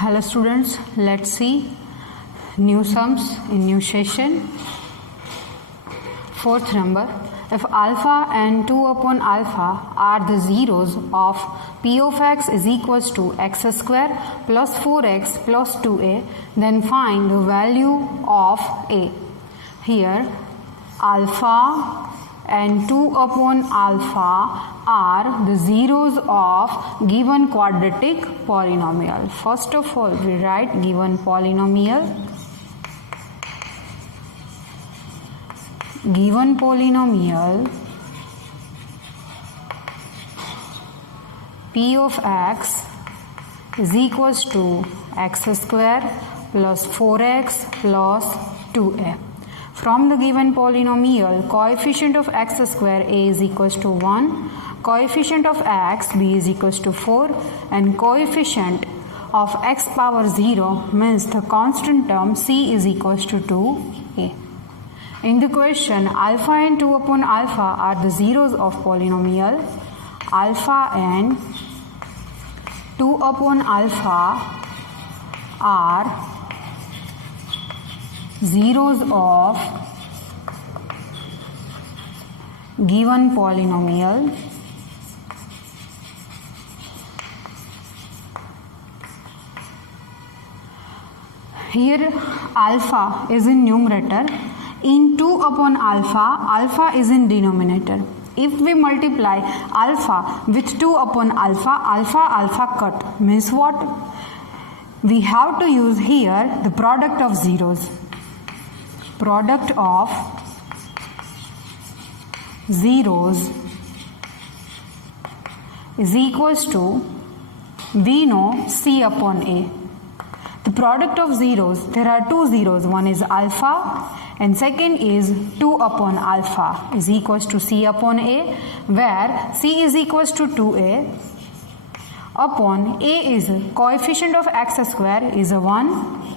Hello students, let's see new sums in new session. Fourth number, if alpha and 2 upon alpha are the zeros of p of x is equals to x square plus 4x plus 2a, then find the value of a. Here alpha and 2 upon alpha are the zeros of given quadratic polynomial. First of all, we write given polynomial. Given polynomial p of x is equals to x square plus 4x plus 2a. From the given polynomial, coefficient of x square a is equals to 1, coefficient of x b is equals to 4, and coefficient of x power 0 means the constant term c is equals to 2a. In the question, alpha and 2 upon alpha are the zeros of polynomial. Alpha and 2 upon alpha are zeros of given polynomial. Here alpha is in numerator. In 2 upon alpha, alpha is in denominator. If we multiply alpha with 2 upon alpha, alpha cut. Means what? We have to use here the product of zeros. Product of zeros is equals to, we know, c upon a. The product of zeros, there are two zeros. One is alpha and second is 2 upon alpha is equals to c upon a, where c is equals to 2a upon a is coefficient of x square is a 1.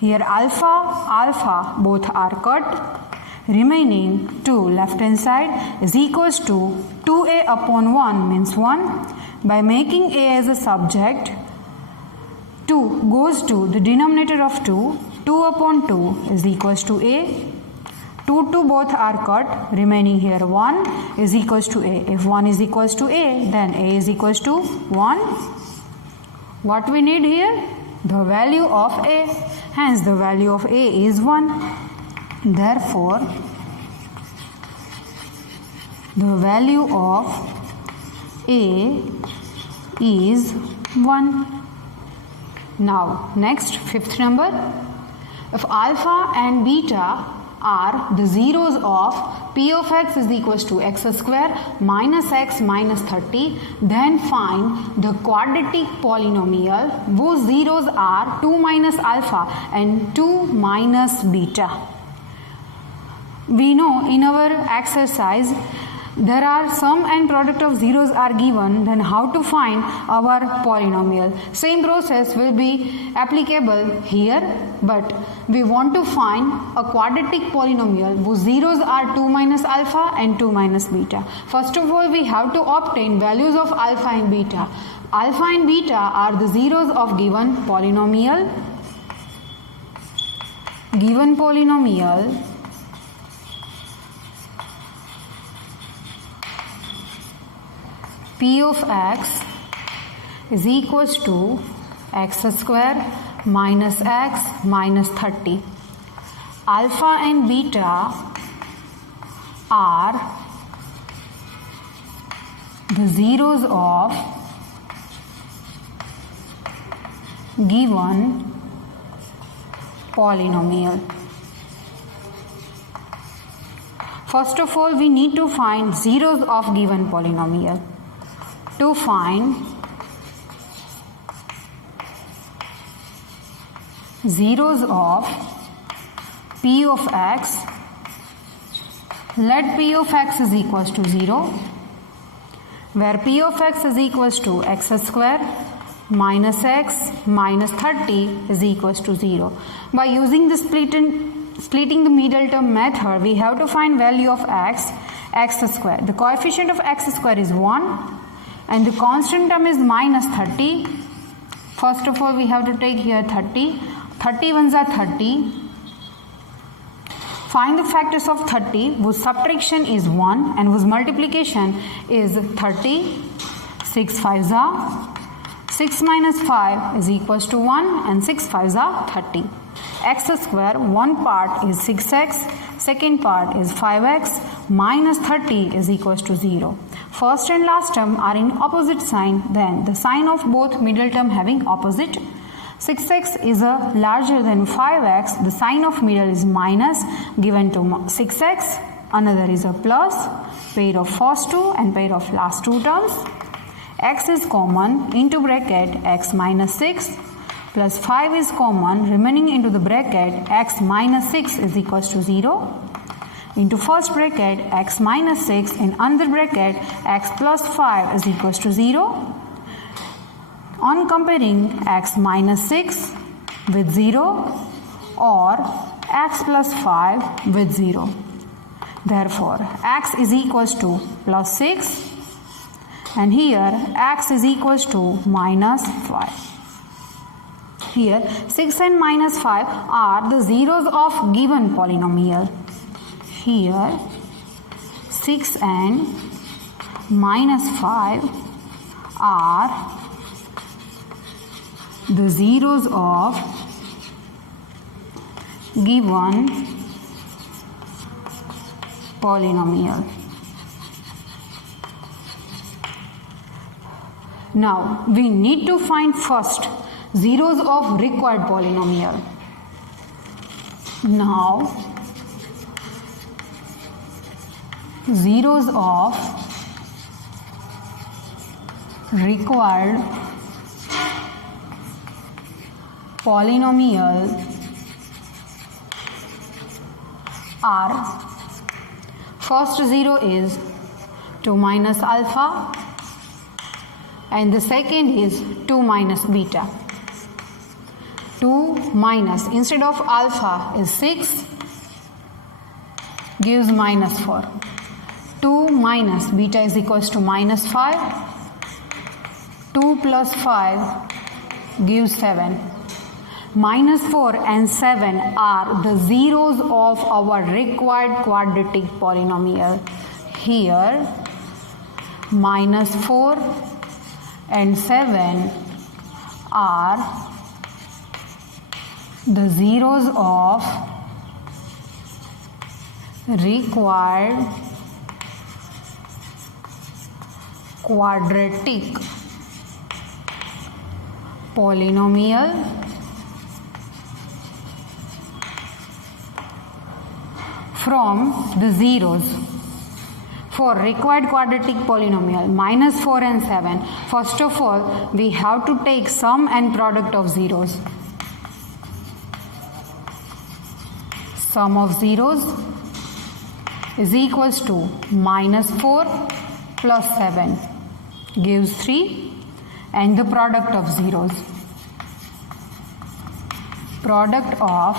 Here alpha both are cut, remaining 2 left hand side is equals to 2a upon 1 means 1. By making a as a subject, 2 goes to the denominator of 2, 2 upon 2 is equals to a. 2 both are cut, remaining here 1 is equals to a. If 1 is equals to a, then a is equals to 1. What we need here? The value of a. Hence the value of a is 1. Therefore, the value of a is 1. Now next, fifth number. If alpha and beta are the zeros of p of x is equals to x square minus x minus 30, then find the quadratic polynomial whose zeros are 2 minus alpha and 2 minus beta. We know in our exercise there are sum and product of zeros are given, then how to find our polynomial. Same process will be applicable here, but we want to find a quadratic polynomial whose zeros are 2 minus alpha and 2 minus beta. First of all, we have to obtain values of alpha and beta. Alpha and beta are the zeros of given polynomial. Given polynomial p of x is equals to x square minus x minus 30. Alpha and beta are the zeros of given polynomial. First of all, we need to find zeros of given polynomial. To find zeros of p of x, let p of x is equals to 0, where p of x is equals to x square minus x minus 30 is equals to 0. By using the splitting the middle term method, we have to find value of x square. The coefficient of x square is 1 and the constant term is minus 30. First of all, we have to take here 30. 30 ones are 30. Find the factors of 30 whose subtraction is 1 and whose multiplication is 30. 6 5s are 6 minus 5 is equals to 1 and 6 5s are 30. X square, one part is 6x, second part is 5x, minus 30 is equals to 0. First and last term are in opposite sign, then the sign of both middle term having opposite. 6x is a larger than 5x, the sign of middle is minus given to 6x, another is a plus, pair of first two and pair of last two terms. X is common, into bracket x minus 6 plus 5 is common, remaining into the bracket x minus 6 is equals to 0. Into first bracket x minus 6 and under bracket x plus 5 is equals to 0. On comparing x minus 6 with 0 or x plus 5 with 0. Therefore, x is equals to plus 6 and here x is equals to minus 5. Here 6 and minus 5 are the zeros of given polynomial. Here 6 and minus 5 are the zeros of given polynomial. Now we need to find first zeros of required polynomial. Now zeros of required polynomial are, first zero is 2 minus alpha and the second is 2 minus beta. 2 minus, instead of alpha is 6, gives minus 4. 2 minus beta is equals to minus 5. 2 plus 5 gives 7. Minus 4 and 7 are the zeros of our required quadratic polynomial. Here minus 4 and 7 are the zeros of required quadratic polynomial from the zeros. For required quadratic polynomial minus 4 and 7, first of all we have to take sum and product of zeros. Sum of zeros is equals to minus 4 plus 7 gives 3 and the product of zeros. Product of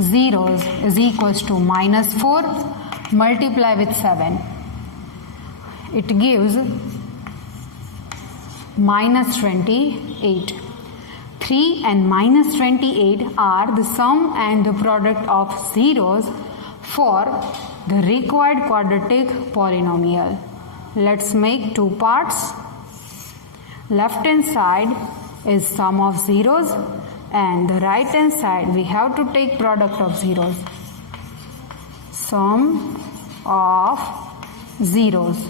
zeros is equals to minus 4 multiply with 7. It gives minus 28. 3 and minus 28 are the sum and the product of zeros for the required quadratic polynomial. Let's make two parts. Left hand side is sum of zeros and the right hand side we have to take product of zeros. Sum of zeros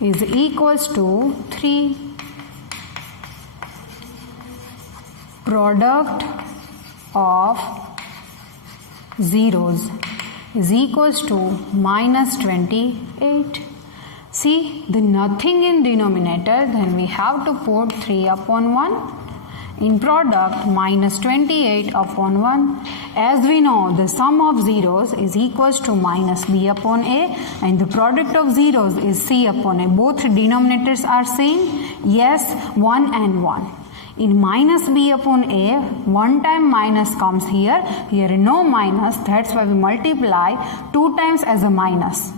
is equals to 3. Product of zeros is equals to minus 28. See, the nothing in denominator, then we have to put 3 upon 1. In product, minus 28 upon 1. As we know, the sum of zeros is equals to minus b upon a and the product of zeros is c upon a. Both denominators are same? Yes, 1 and 1. In minus b upon a, one time minus comes here. Here no minus, that's why we multiply 2 times as a minus.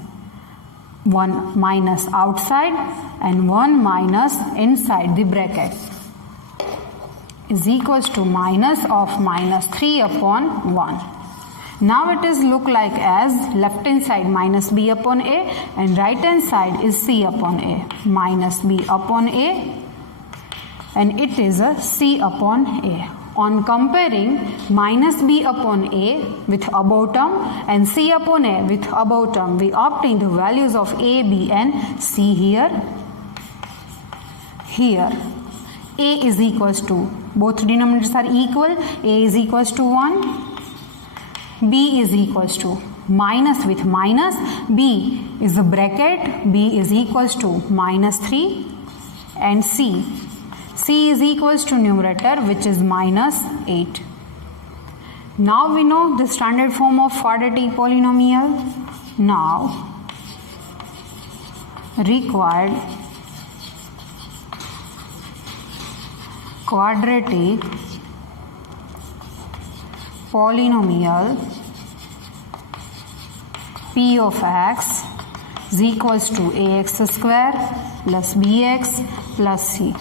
1 minus outside and 1 minus inside the bracket. is equals to minus of minus 3 upon 1. Now it is look like as left hand side minus b upon a and right hand side is c upon a. Minus b upon a and it is a c upon a. On comparing minus b upon a with above term and c upon a with above term, we obtain the values of a, b and c here. Here a is equals to, both denominators are equal, a is equals to 1. B is equals to minus with minus, B is a bracket, B is equals to minus 3 and C is equals to numerator which is minus 8. Now we know the standard form of quadratic polynomial. Now required quadratic polynomial p of x is equals to ax square plus bx plus c,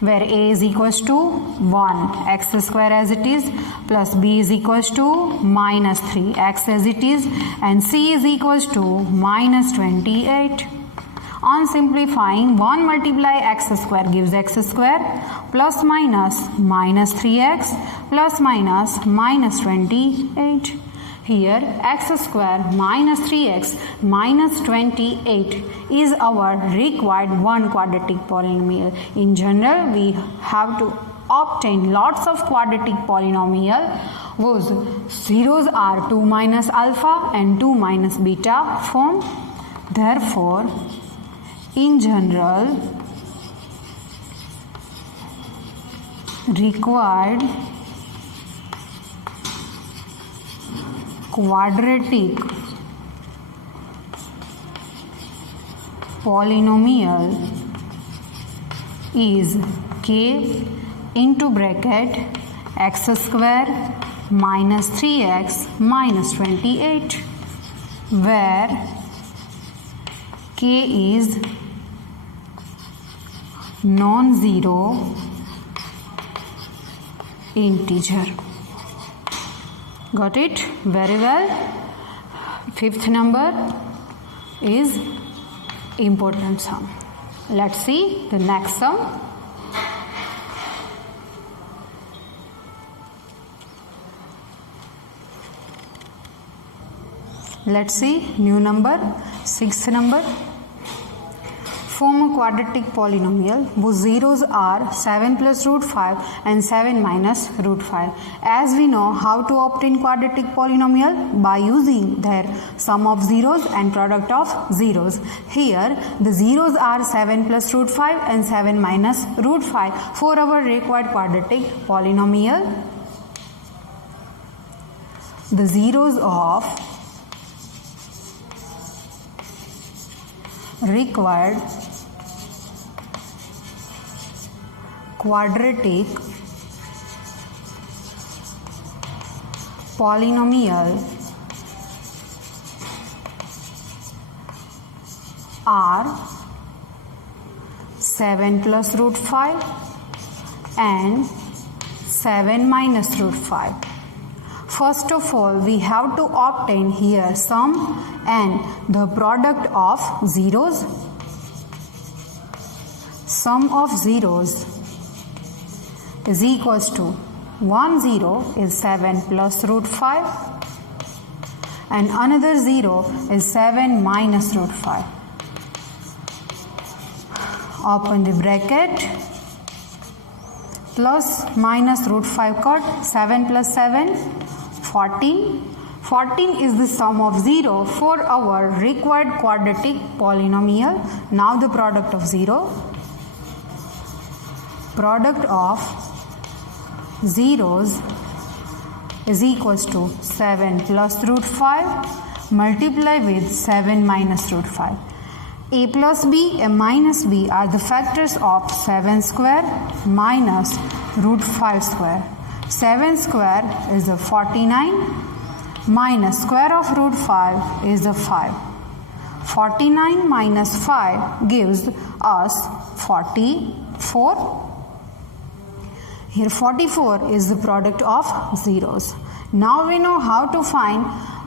where a is equals to 1 x square as it is plus b is equals to minus 3 x as it is and c is equals to minus 28. On simplifying, 1 multiply x square gives x square plus minus minus 3x plus minus minus 28. Here x square minus 3x minus 28 is our required one quadratic polynomial. In general, we have to obtain lots of quadratic polynomial whose zeros are 2 minus alpha and 2 minus beta form. Therefore, in general, required quadratic polynomial is k into bracket x square minus 3x minus 28, where k is non-zero integer. Got it? Very well. Fifth number is important sum. Let's see the next sum. Let's see new number, sixth number. Form a quadratic polynomial whose zeros are 7 plus root 5 and 7 minus root 5. As we know how to obtain quadratic polynomial, by using their sum of zeros and product of zeros. Here the zeros are 7 plus root 5 and 7 minus root 5 for our required quadratic polynomial. The zeros of required quadratic polynomial are 7 plus root 5 and 7 minus root 5. First of all, we have to obtain here sum and the product of zeros. Sum of zeros is equals to 1 0 is 7 plus root 5 and another 0 is 7 minus root 5. Open the bracket, plus minus root 5 cut, 7 plus 7 14. 14 is the sum of 0 for our required quadratic polynomial. Now the product of 0. Product of zeros is equals to 7 plus root 5 multiply with 7 minus root 5. A plus b and minus b are the factors of 7 square minus root 5 square. 7 square is a 49 minus square of root 5 is a 5. 49 minus 5 gives us 44. Here 44 is the product of zeros. Now we know how to find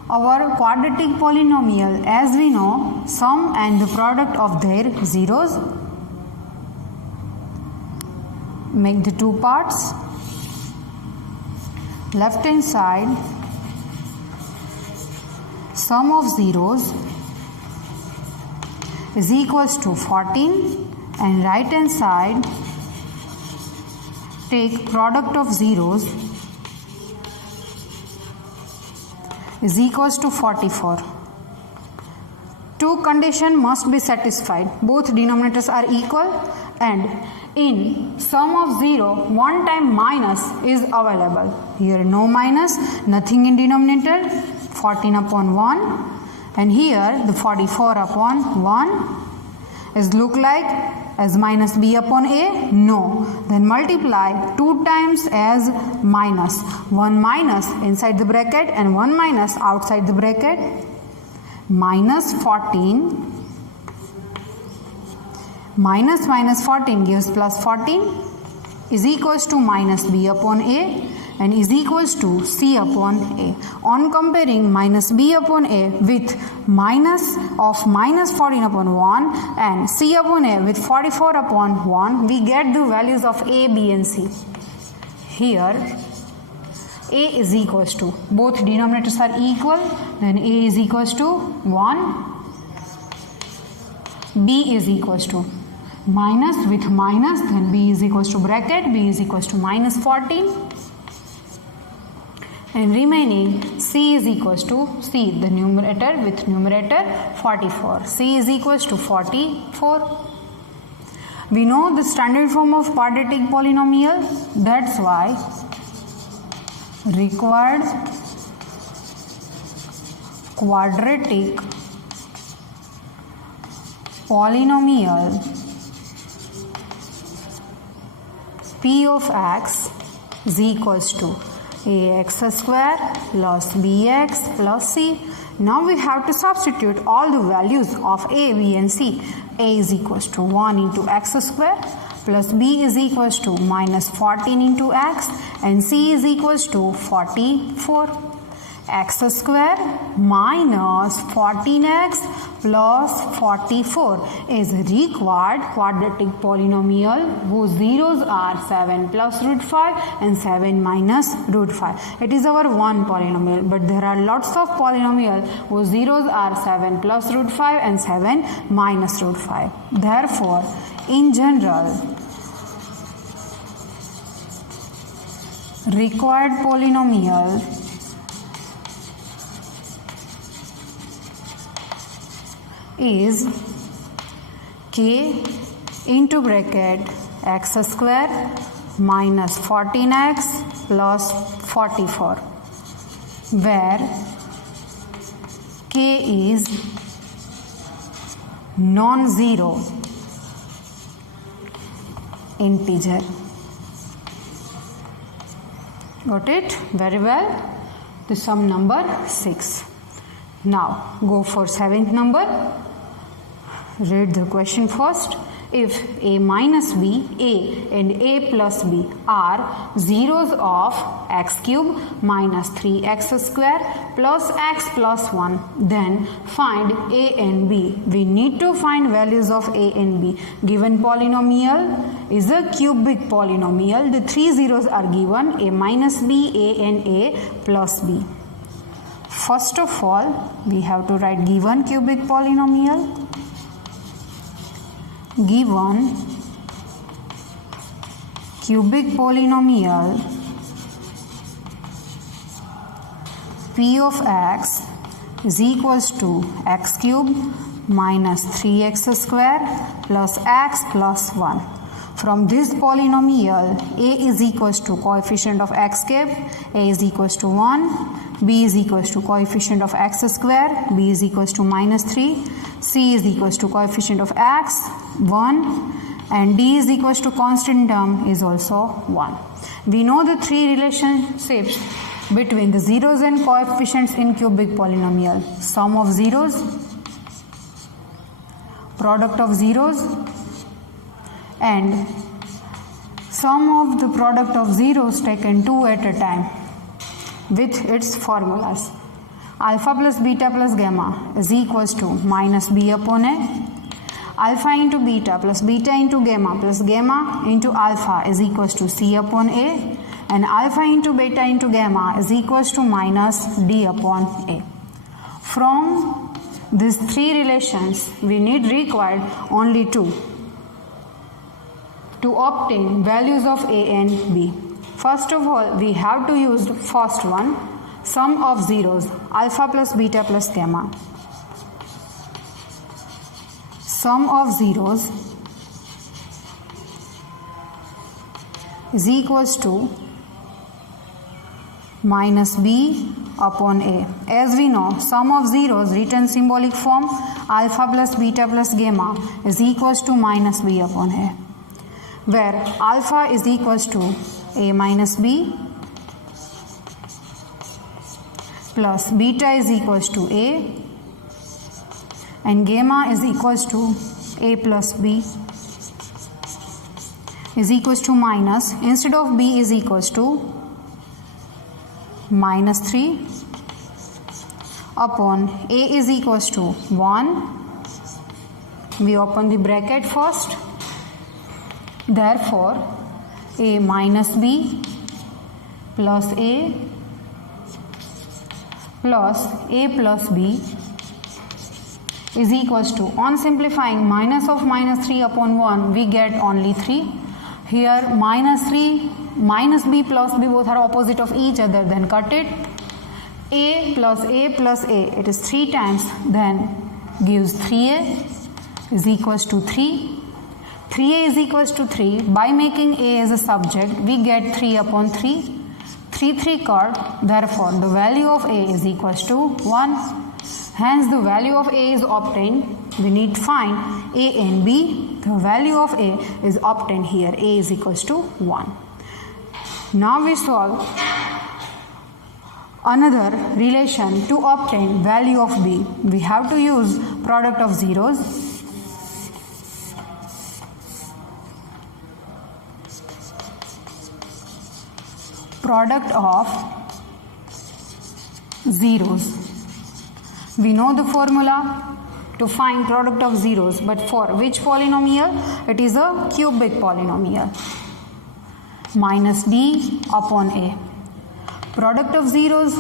our quadratic polynomial, as we know sum and the product of their zeros. Make the two parts. Left hand side sum of zeros is equals to 14, and right hand side take product of zeros is equals to 44. Two conditions must be satisfied. Both denominators are equal, and in sum of 0, one time minus is available. Here no minus, nothing in denominator, 14 upon 1, and here the 44 upon 1 is look like as minus b upon a? No. Then multiply 2 times as minus. 1 minus inside the bracket and 1 minus outside the bracket. Minus 14. Minus 14 gives plus 14 is equals to minus b upon a and is equals to c upon a. On comparing minus b upon a with minus of minus 14 upon 1 and c upon a with 44 upon 1, we get the values of a, b and c. Here a is equals to, both denominators are equal, then a is equals to 1, b is equals to minus with minus, then b is equals to bracket, b is equals to minus 14, and remaining c is equals to c, the numerator with numerator 44. C is equals to 44. We know the standard form of quadratic polynomial, that's why required quadratic polynomial p of x is equals to ax square plus bx plus c. Now we have to substitute all the values of a, b and c. A is equals to 1 into x square plus b is equals to minus 14 into x and c is equals to 44. X square minus 14x plus 44 is required quadratic polynomial whose zeros are 7 plus root 5 and 7 minus root 5. It is our one polynomial, but there are lots of polynomial whose zeros are 7 plus root 5 and 7 minus root 5. Therefore, in general, required polynomial is k into bracket x square minus 14x plus 44, where k is non-zero integer. Got it? Very well. The sum number 6. Now go for 7th number. Read the question first. If a minus b, a and a plus b are zeros of x cube minus 3x square plus x plus 1, then find a and b. We need to find values of a and b. Given polynomial is a cubic polynomial. The three zeros are given, a minus b, a and a plus b. First of all, we have to write given cubic polynomial. Given cubic polynomial p of x is equals to x cube minus 3x square plus x plus 1. From this polynomial, a is equals to coefficient of x cube, a is equals to 1, b is equals to coefficient of x square, b is equals to minus 3, c is equals to coefficient of x, 1, and d is equals to constant term is also 1. We know the three relationships between the zeros and coefficients in cubic polynomial. Sum of zeros, product of zeros, and Sum of the product of zeros taken two at a time with its formulas. Alpha plus beta plus gamma is equals to minus b upon a. Alpha into beta plus beta into gamma plus gamma into alpha is equals to c upon a, and alpha into beta into gamma is equals to minus d upon a. From these three relations we need required only two to obtain values of a and b. First of all, we have to use the first one, sum of zeros, alpha plus beta plus gamma. Sum of zeros is equals to minus b upon a. As we know, sum of zeros written symbolic form alpha plus beta plus gamma is equals to minus b upon a, where alpha is equals to a minus b plus beta is equals to a and gamma is equals to a plus b is equals to minus, instead of b is equals to minus 3 upon a is equals to 1. We open the bracket first. Therefore, a minus b plus a plus b is equals to, on simplifying, minus of minus 3 upon 1 we get only 3. Here minus 3 minus b plus b both are opposite of each other, then cut it. A plus a, it is 3 times, then gives 3a is equals to 3. 3a is equals to 3. By making a as a subject, we get 3 upon 3. 3 cut. Therefore, the value of a is equals to 1. Hence, the value of a is obtained. We need to find a and b. The value of a is obtained here. A is equals to 1. Now we solve another relation to obtain value of b. We have to use product of zeros. Product of zeros. We know the formula to find product of zeros, but for which polynomial? It is a cubic polynomial. Minus d upon a. Product of zeros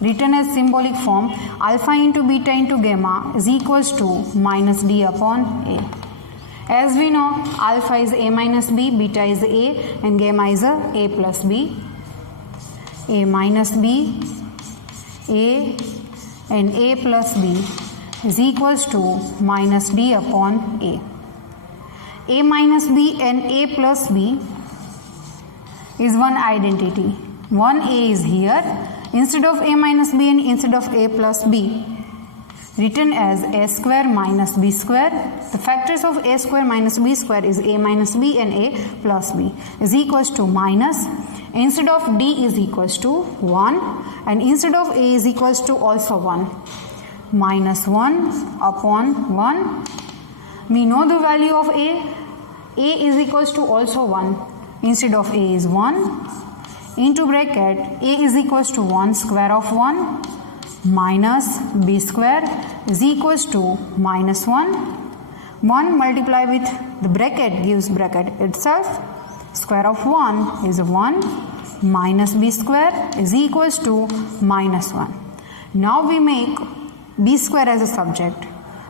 written as symbolic form alpha into beta into gamma is equals to minus d upon a. As we know, alpha is a minus b, beta is a, and gamma is a plus b. A minus b, a and a plus b is equals to minus d upon a. A minus b and a plus b is one identity. One a is here. Instead of a minus b and instead of a plus b, written as a square minus b square. The factors of a square minus b square is a minus b and a plus b is equals to minus. Instead of d is equals to 1 and instead of a is equals to also 1. Minus 1 upon 1. We know the value of a. A is equals to also 1. Instead of a is 1. Into bracket a is equals to 1 square of 1 minus b square is equals to minus 1. 1 multiply with the bracket gives bracket itself. Square of 1 is 1 minus b square is equals to minus 1. Now we make b square as a subject.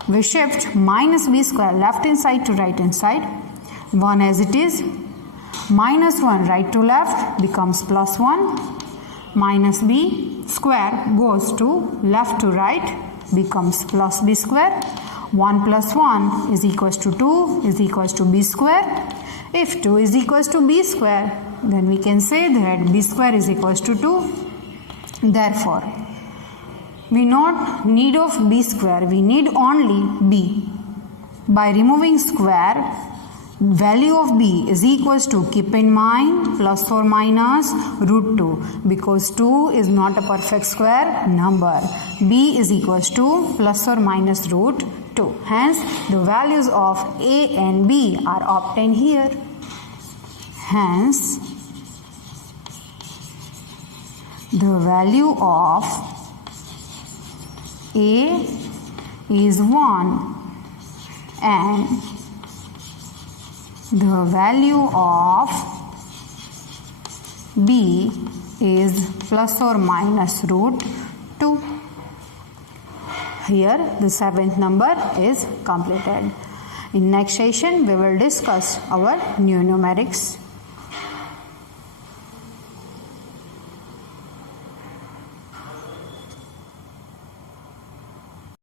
We shift minus b square left hand side to right hand side. 1 as it is. Minus 1 right to left becomes plus 1. Minus b square goes to left to right becomes plus b square. 1 plus 1 is equals to 2 is equals to b square. If 2 is equals to b square, then we can say that b square is equals to 2. Therefore, we not need of b square, we need only b. By removing square, value of b is equals to, keep in mind, plus or minus root 2, because 2 is not a perfect square number. B is equals to plus or minus root 2. Hence, the values of a and b are obtained here. Hence, the value of A is 1 and the value of B is plus or minus root 2. Here the 7th number is completed. In next session we will discuss our new numerics.